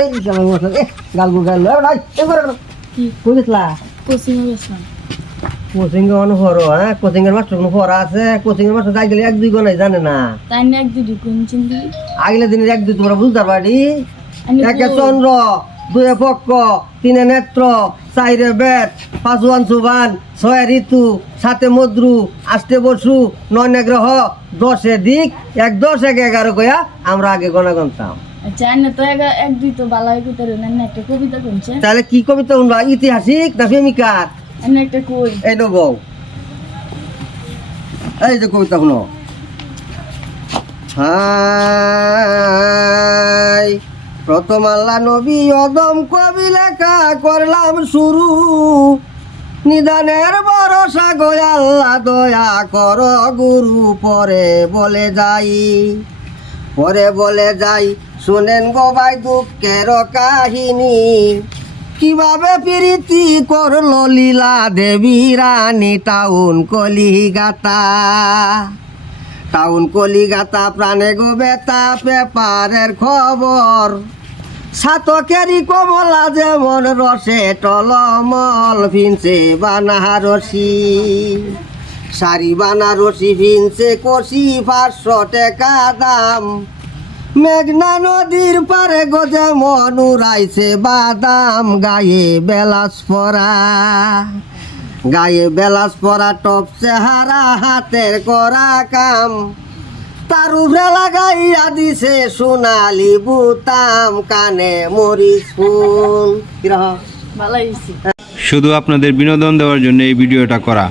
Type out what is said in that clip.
এই জামাই মশা গালগু গাল ভাই কি কই গেছলা কোচিং এ গেছিলাম কোচিং এর হরো হ্যাঁ কোচিং এর মাস্টার কোনো পড়া আছে কোচিং এর মাস্টার যাই গেলে এক দুই গনাই জানে না তাই না এক দুই কোন চিন্তি আগলে দিনের এক দুই তোমরা বুঝতে পারি একে চন্দ্র দুয়ে পক্ষ তিনে নেত্র চাইরে বেদ পাঁচুয়ান সুবান ছয় ঋতু সাতে মদ্রু আষ্টে বসু নয় গ্রহ 10 দিক 1 10 1 11 কইয়া আমরা আগে গণা গণতাম আচ্ছা না তো এক দুই তো বালাই কইতারে না একটা কবিতা কোনছে তাহলে কি কবিতা শুনবা ঐতিহাসিক না প্রেমিকার এনে একটা কই এই নেব এই যে কবিতা শুনো হাই প্রথম আল্লাহ নবী অদম কবি লেখা করলাম শুরু নিদানের ভরসা গো আল্লাহ দয়া কর গুরু পরে বলে যাই শুনেন গো ভাই দুঃখের কাহিনী কিভাবে প্রীতি করলো লীলা দেবী রানী টাউন কলিগাতা প্রাণে গো বেতা পেপারের খবর সাতকেরই কমলা যেমন রসে টলমল ফিনছে বানারসি শাড়ি বানারসি ফিনছে কষি 500 টাকা দাম মেঘনা নদীর পারে গো যেমন উড়াইছে বাদাম গায়ে বেলাস পরা টপ চেহারা হাতের করা কাম তার উপরে লাগাইয়া দিছে সোনালি বুতাম কানে মরিচ ফুল ভালো হইছে শুধু আপনাদের বিনোদন দেওয়ার জন্য এই ভিডিওটা করা।